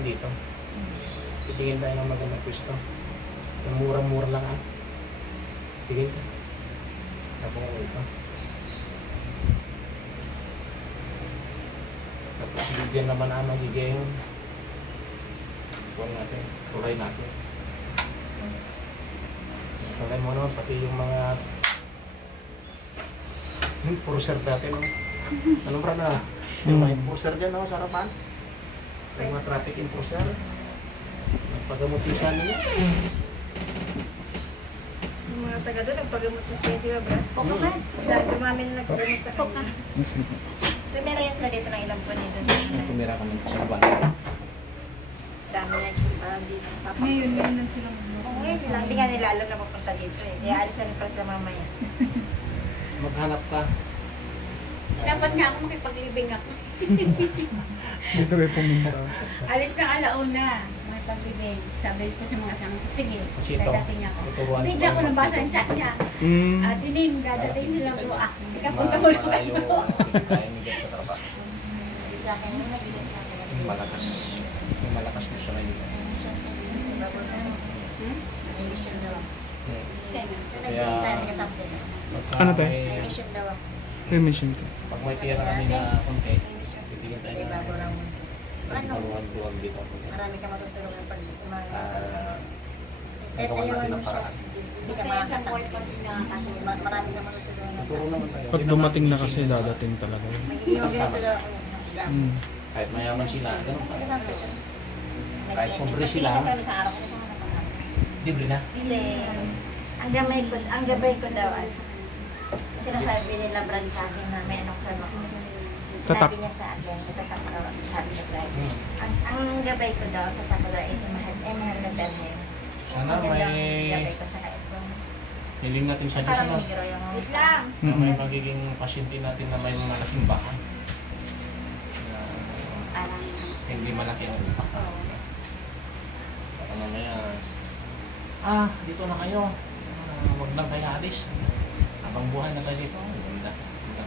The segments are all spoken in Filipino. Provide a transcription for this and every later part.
lang dito. Titingin tayo ng magandang pwesto. Yung murang-mura lang ah. Tingin ka. Tapos ito. Tapos bigyan naman ang magiging kuwan natin, tulay natin. Tulay mo naman, pati yung mga enforcer natin. Anong pra na? Yung mga enforcer dyan, no? Sarapan. Yung mga traffic enforcer. Nagpagamot yung siya niya. Yung mga taga doon, nagpagamot yung siya, di ba, Brad? Oo, Brad. Dahil dumami na nagpagamot sa kanya. Tumira yan sila dito ng ilang po nito. Tumira kami sa baba. Dami na yung dito. Ngayon lang sila mag-vlog. Oo, ngayon sila. Hindi nga nila alam na pupunta dito eh. Kaya alis na rin para sila mamaya. Maghanap ka. Dapat nga ako makipaglibing ako. Dito kayo pumunta. Alis na alauna, makipaglibing. Sabi ko sa mga asang, sige, Sito. dadating ako. Tuturuan Bigla ko nabasa ang chat niya. At inim, dadating silang bro. Hindi ka punta mo lang malayo ako. tayo nigit sa trabaho. Hindi sa akin, yung nagilit sa akin. Malakas. May malakas na siya ngayon. May mission daw. Siya na. Yung nagbigay sa akin kasama din. Ano tayo? May mission daw. May mission ka. Pag may pera kami na konti, May mission. bibigyan tayo May ng bago raw. Ano? paluwag-luwag dito. Marami ka matutulungan pag umaga. Nagawa natin ang paraan. Hindi ka Masaya sa buhay makakatang. pag pinakakatulong. Marami ka matutulungan. Tuturo naman tayo. Pag dumating na kasi dadating talaga. Magiging yung ganito daw ako. Mm. Kahit mayaman sila, ganun pa. Kasama ko. Kahit pobre sila, Kasama sa araw ko na naman. libre na. Kasi ang gabay ko daw ay kasi nasabi nila Brad sa akin na may anak sa mga. Tatak. Sabi niya sa akin, tatak daw, sabi niya Brad. Ang gabay ko daw, tatak ko daw is mahal na Bethlehem. Sana Maganda ang may gabay ko sa kait ko. hiling natin sa Diyos, Parang ano? may hero yung Wait lang. Na may magiging pasyente natin na may malaking bahan. Na parang hindi malaki ang upak. oo. Baka mamaya, dito na kayo. Huwag lang kayo alis. Habang buhay na tayo dito. Ganda. Ganda.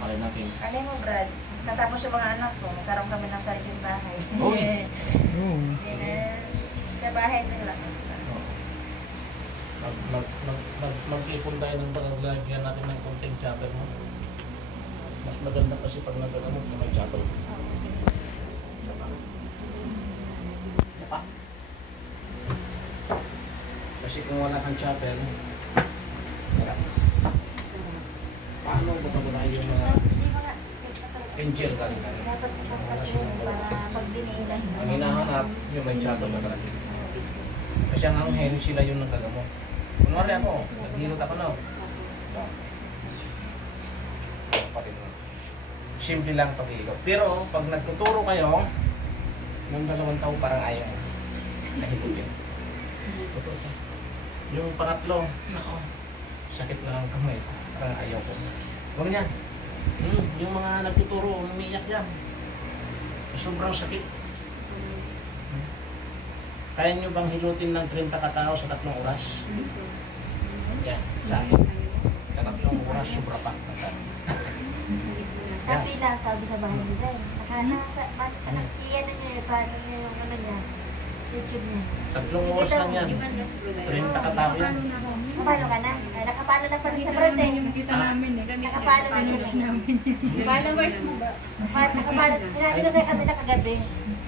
Malay natin. Alam mo Brad, natapos yung mga anak ko, nagkaroon kami ng sariling bahay. Uy! Oo. Sa bahay nila. Mag-ipon tayo ng paglagyan natin ng konting chapel mo. Mas maganda kasi pag nagkaroon mo may chapel. Diba? Kasi kung wala kang chapel, hirap. Paano mo pagunahin yung mga Hindi ko nga, angel ka rin? dapat sa pagkasin para pag diniilan. Ang hinahanap, yung may chapel na talaga. Kasi ang anghel, sila yung nagkagamot. Kunwari ako, naghilot ako na. Simple lang pag-ilot. Pero pag nagtuturo kayo, yung 2 taon parang ayaw mo. Nahigupin. Totoo to. Yung pangatlo, nako, sakit na ang kamay. Parang ayaw ko. Huwag niyan. Yung mga nagtuturo, umiiyak yan. Sobrang sakit. Kaya nyo bang hilutin ng 30 katao sa 3 oras? Yan, sa akin. Sa 3 oras, sobra pa. Tapi lang sabi sa bahay nila eh. Iyan na niya eh, paano niya yung ano niya, YouTube niya. 3 oras lang yan. 30 katao yan. Nakapalo ka na? Ay, nakapalo na pala sa Brad eh. Nakita namin eh. Nakapalo na siya. Followers mo ba? Nakapalo. Sinabi ko sa kanila kagabi.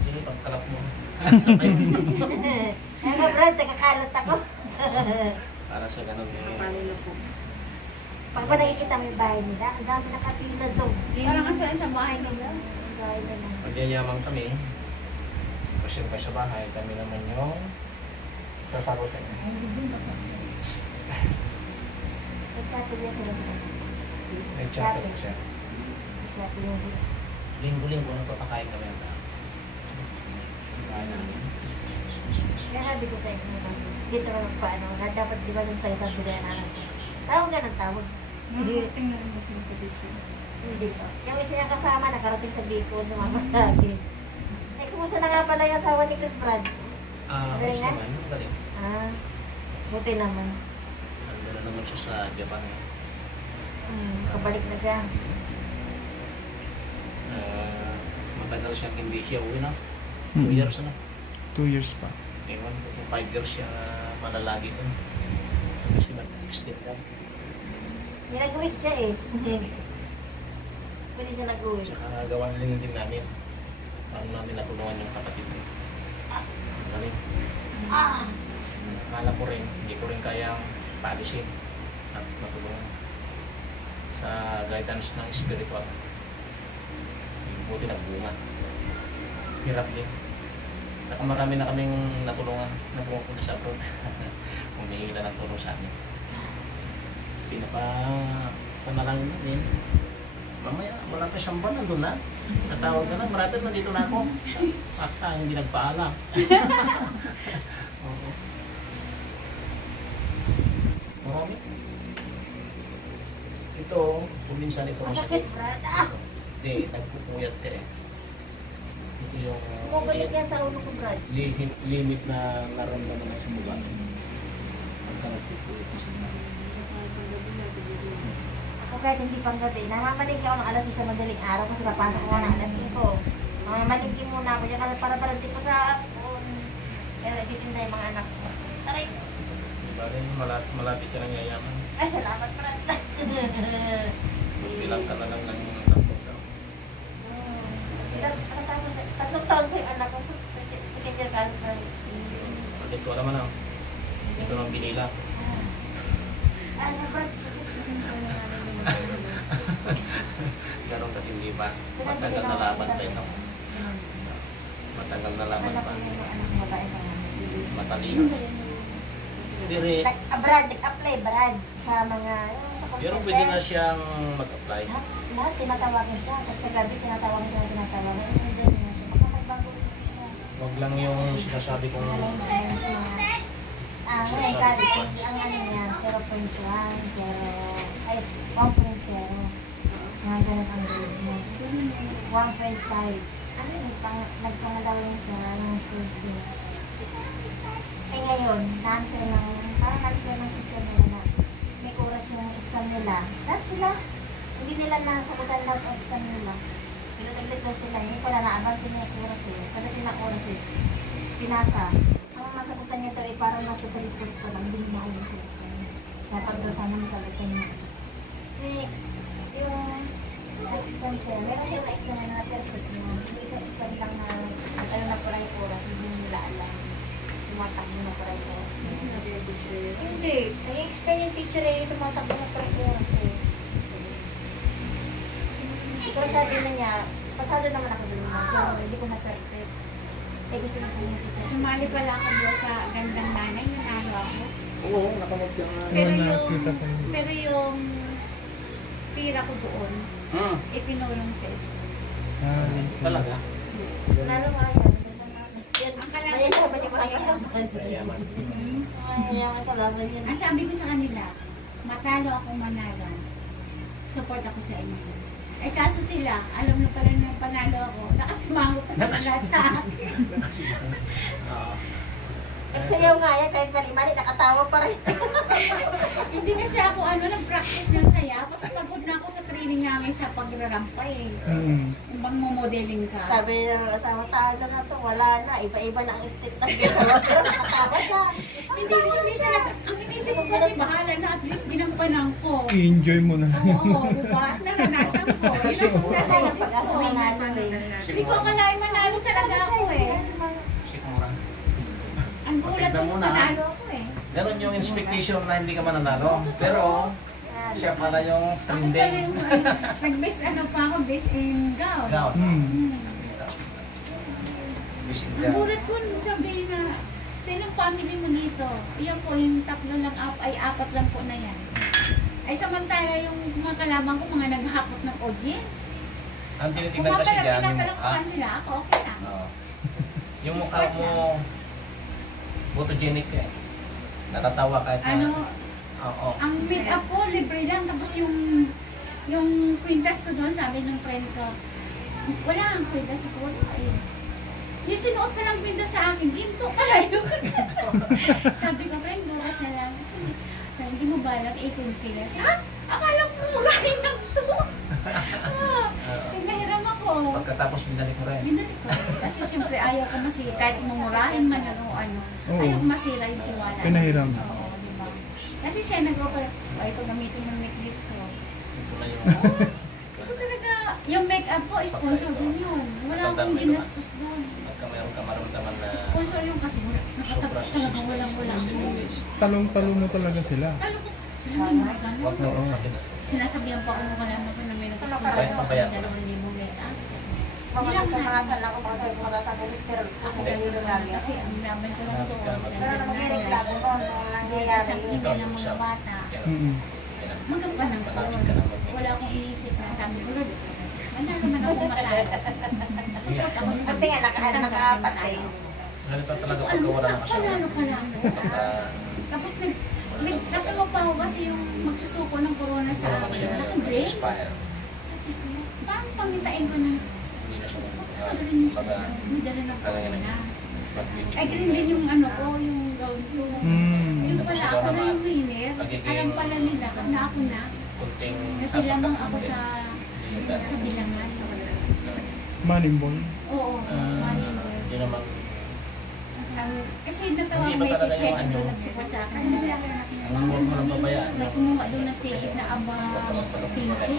Sino pagkalap mo? Sabay. Kaya nga Brad, nagkakalot ako. Para sa ganun. Pag ba nakikita mo yung bahay nila, ang dami nakapila doon. Parang asa sa bahay nila. Ang bahay nila. Pagyayaman kami, pasyal ka sa bahay, kami naman yung sasaro sa inyo. Nagkatuloy ko lang. May chapel siya. Nagkatuloy ko. Linggo-linggo nagpapakain kami ang tao. Kain namin. Kaya sabi ko sa inyo, dito naman paano, na dapat di ba nung tayo sa bilyan namin. Tawag ka ng tawag. Nakarating na rin ba sila sa dito? Hindi po. Yung isa niyang kasama, nakarating sa Bicol, sumama sa akin. Eh, kumusta na nga pala yung asawa ni Chris Brad? Magaling na? Magaling. Buti naman. Nandun na naman siya sa Japan. Kabalik na siya. Matagal matagal siyang hindi siya uwi na. 2 Mm. years na. 2 years pa. Ewan ko kung 5 years siya malalagi doon. Kasi mag-extend lang. May nag-uwi siya eh. Pwede siya nag-uwi. Tsaka gawa na din namin. Paano namin natulungan yung kapatid ko. Ang galing. Akala ko rin, hindi ko rin kayang paalisin at matulungan sa guidance ng spiritual. Buti nagbunga. Hirap din. Saka marami na kaming natulungan na pumupunta sa abroad. Humingi na ng tulong sa amin. Pinapanalangin namin. Mamaya, wala pa siyang buwan, nandun na. Natawag ka na, marami nandito na ako. Baka hindi nagpaalam. Oo. Marami. Ito, kung minsan ito ang Masakit, sakit. Brad. Hindi, nagpupuyat ka eh. Ito yung Bumabalik yan sa ulo ko, Brad. limit na naramdaman ng simula. Pagka nagpupuyat kasi na. Ako kahit hindi pang gabi, namamalingki ako ng alas 6 sa madaling araw kasi papasok ko ng alas 5. Mamamalingki muna ako dyan para parating ko sa hapon. Kaya nagtitinda yung mga anak ko. Taray ko. Diba rin, malapit ka lang yayaman. Ay, salamat, Brad. Bilang ka na lang ng tatlong taon. Tatlong taon ko yung anak ko. Si Kenjer Cancer. Pagkat ko naman ako. Ito nang binila. Sa Brad. Ganon ka hindi ba? Matagal na laban pa ito. Matagal na laban Anak pa. ko yung anak ko babae pa nga. Matalino. Pero, Brad, nag-apply, Brad, sa mga, yung sa call pero center. pwede na siyang mag-apply. Lahat tinatawagan siya. Tapos kagabi tinatawagan siya. Hindi niya siya. Baka magbago siya. Huwag lang yung sinasabi kong Ngayon, college, ang ano niya, 0.1, 0, ay, 1.0. Mga ganun ang grades niya. 1.5. Ano yung nagpangalawa niya sa ng cruising. Eh ngayon, na-answer ng, parang answer ng teacher nila na may oras yung exam nila. Lahat sila, hindi nila nasakutan lahat ang exam nila. Pinataglit daw sila, hindi pala naabante niya yung oras eh. Pagdating ng oras eh, pinasa. Ang masakutan niya ito ay parang nasa talikod ko lang, hindi na ulit siya. Dapat daw sana masagutan niya. Kasi yung exam siya, meron siya na-exam na perfect mo. Yung isang exam lang na ano na pala yung oras, hindi nila alam. Tumatakbo na pala yung oras. Hindi. Nag-explain yung teacher eh, tumatakbo na pala yung oras eh. Pero sabi na niya, pasado naman ako doon. Pero hindi ko na perfect. Eh gusto na kong teacher. Sumali pala ako doon sa gandang nanay, nanalo ako. Oo, nakamot ka nga. Pero Oo, yung, nakita ko yun. pero yung tira ko doon, itinulong sa school. Talaga? Lalo nga yan. Yan, Ang kalaban Mayan ko, sa ba niya mayaman. Mayaman. Mayaman talaga yan. Ang sabi ko sa kanila, matalo ako manalo. Support ako sa inyo. Eh kaso sila, alam na pala na panalo ako, nakasimango pa sa lahat sa akin. Nagsayaw nga yan, kahit mali-mali, nakatawa pa rin. Hindi kasi ako nag-practice ng saya kasi pagod na ako sa training namin sa pagrarampay eh. Yung bang modeling ka. Sabi ng asawa, talo na to, wala na. Iba-iba na ang state ng ginawa, pero nakatawa siya. Hindi talaga. Ang inisip ko kasi bahala na at least ginampanan ko. I-enjoy mo na. Oo, diba? Naranasan ko. Yun ang nasa Kasi isip pag-asa ko. manalo eh. Hindi ko akalain manalo talaga ako eh. Sigura. Ang gulat Tignan ko mo na. manalo ako eh. Ganon yung expectation na hindi ka mananalo. Pero, siya pala yung Ako trending. pala nag-base pa ako, base in gown. Gown. Hmm. Bisig Ang ka. gulat ko sabihin na, sinong family mo dito? Iyan po, yung tatlo lang, ay apat lang po na yan. Ay samantala yung mga kalaban ko, mga naghahakot ng audience. Ang tinitignan kasi dyan, yung mukha. Pinapalakuhan sila, ako okay lang. Oo. Yung mukha mo, photogenic ka eh. Natatawa kahit na. Ano, Oo. ang make-up ko, libre lang. Tapos yung kwintas ko doon, sabi ng friend ko, wala ang kwintas ko, wala eh. Yung sinuot pa lang kwintas sa akin, ginto pala yun. Sabi ko, friend, bukas na lang. Kasi, hindi mo ba lang 18 kilos? Ha? Akala ko murahin lang to. Nahiram ako Oo. Pagkatapos binalik mo rin. Binalik ko. Kasi siyempre ayaw ko masira. Kahit mumurahin man ano. Oo. Ayaw ko masira yung tiwala. Pinahiram. Oo, di ba? Kasi siya nag-offer. Ito gamitin yung necklace ko. Ito na yung... Ito talaga. Yung make-up ko, sponsor din yun. Wala akong ginastos doon. Meron ka maramdaman na... Sponsor yung kasi nakatapos talaga walang-walang. Talong-talong mo talaga sila. Talo ko. Sila may mga Huwag ganun. mo Oo. Sinasabihan pa ako nung kalaman ko na may nag-sponsor Kahit ako pabayaan ng mo. 2,000 make-up. Mga Ilang na. nagpapakasan lang ako mga sabi ko sa polis, pero ako ganito lagi. Kasi ang laban ko lang ito. Pero nang magreklamo noon, nung nangyayari Sa yun. hindi ng mga bata. Mm-mm. Magampanan ko. Wala akong iisip na sabi ko, Lord, manalo man ako matalo. Support ako sa Pati nga, nakaapat eh. Halika talaga Ano, pagka wala na kasi. panalo pa lang. Tapos nagtatawa pa ako kasi yung magsusuko ng corona sa akin. Naka-break. Expire. Sabi ko, paano pangitain ko na Hindi na siya Magaling yung Baga, may dala ng corona. magbibigay. Ay, green din yung ano ko, yung gown ko. Mm. Yung pala, ako na yung winner. Pagiging- Alam pala nila na ako na. Kunting... Kasi lamang ako sa bilangan. Money ball. Oo, money mo. Hindi naman... Kasi natawa Hindi ko ba may talaga teacher yung ano? na nagsupport sa akin. Ang huwag mo lang babayaan. May kumuha doon ng ticket na aba pinky.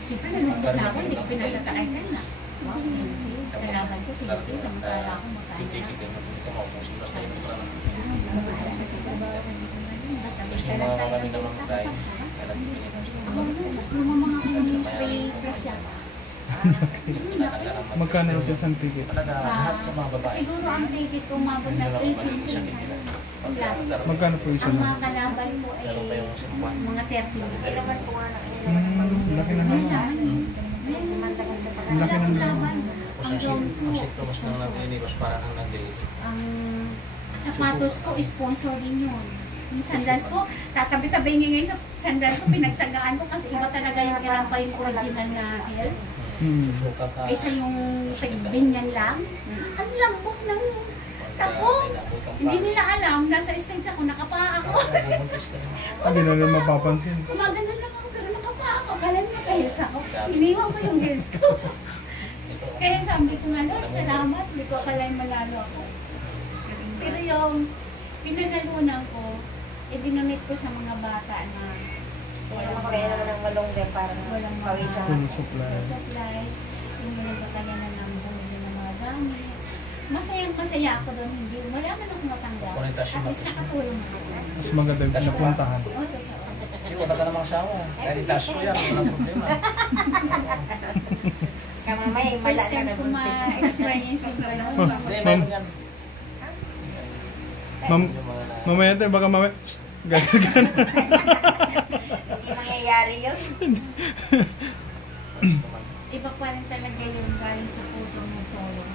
Siyempre nalungkot na ako, hindi ko pinatatakay sana. Wow, pinky. Kailangan ko pinky, samantala ako Hindi makaya. kita mo kung sino sa iyo. Basta Kasi may mga talang kami naman tayo. guys, alam ko yun. Ako na, mas lumamang ako ng pre-press yata. Magkano ito isang ticket? Talaga, lahat sa mga babae. Siguro ang ticket ko umabot Hindi ng na lang balik isa 18 din. plus. Magkano po isa Ang mga lang? kalaban ko ay Meron pa yung sa buwan. mga 30. Kailangan ko nga na kailangan. Laki na May naman. laman. Mandagan sa Ang laki ng laban. Kung sa sintomas ng nag-inibos para kang nag-date. Ang sapatos ko, sponsor din yun. Yung sandals ko, tatabi-tabi ngayon sa sandals ko, pinagtsagaan ko kasi iba talaga yung ilang pa yung original na heels. Mm. Susuka ka. Kaysa yung binyan lang. Ang lambot ng tako. Hindi nila alam, nasa stage ako, nakapaa ako. Hindi na rin mapapansin. Gumagano lang ako, pero nakapaa ako. Kala nila pa-heels ako. Iniwan ko yung heels ko. Kaya sabi ko nga, Lord, salamat. Hindi ko akalain manalo ako. Pero yung pinanalunan ko, dinonate ko sa mga bata na Kailangan ko kaya naman ng malunggay para walang mga pawisan. School supplies. supplies, yung nagkakaya na ng bumili ng mga gamit. Masayang-masaya ako doon, hindi. Wala man akong matanggap. Orientasyon At least natin. nakatulong ako. Mas maganda yung pinapuntahan. Oo, totoo. Hindi, wala ka namang asawa. Kahit taas ko yan, walang problema. Kamamay, First mala na time na ko ma-experience yung gano'n. Hindi, meron yan. Mam- Yung mga... mamaya tayo, baka mamaya, Shh! Ganun. Hindi mangyayari yun. Iba pa rin talaga yung galing sa puso mo tulong.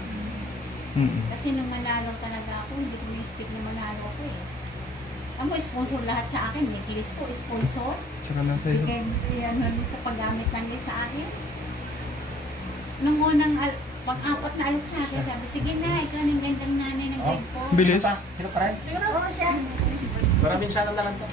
Mm. Kasi nung manalo talaga ako, hindi ko na-speak na manalo ako eh. Ako, sponsor lahat sa akin. Necklace ko, sponsor. Tsaka nasa iyo. Bigay yan sa paggamit lang niya sa akin. Nung unang pang-apat na alok sa akin, sabi, sige na, ikaw na yung gandang nanay ng grade ko. Bilis. Hirap pa rin. Oo siya. Maraming sana na lang to.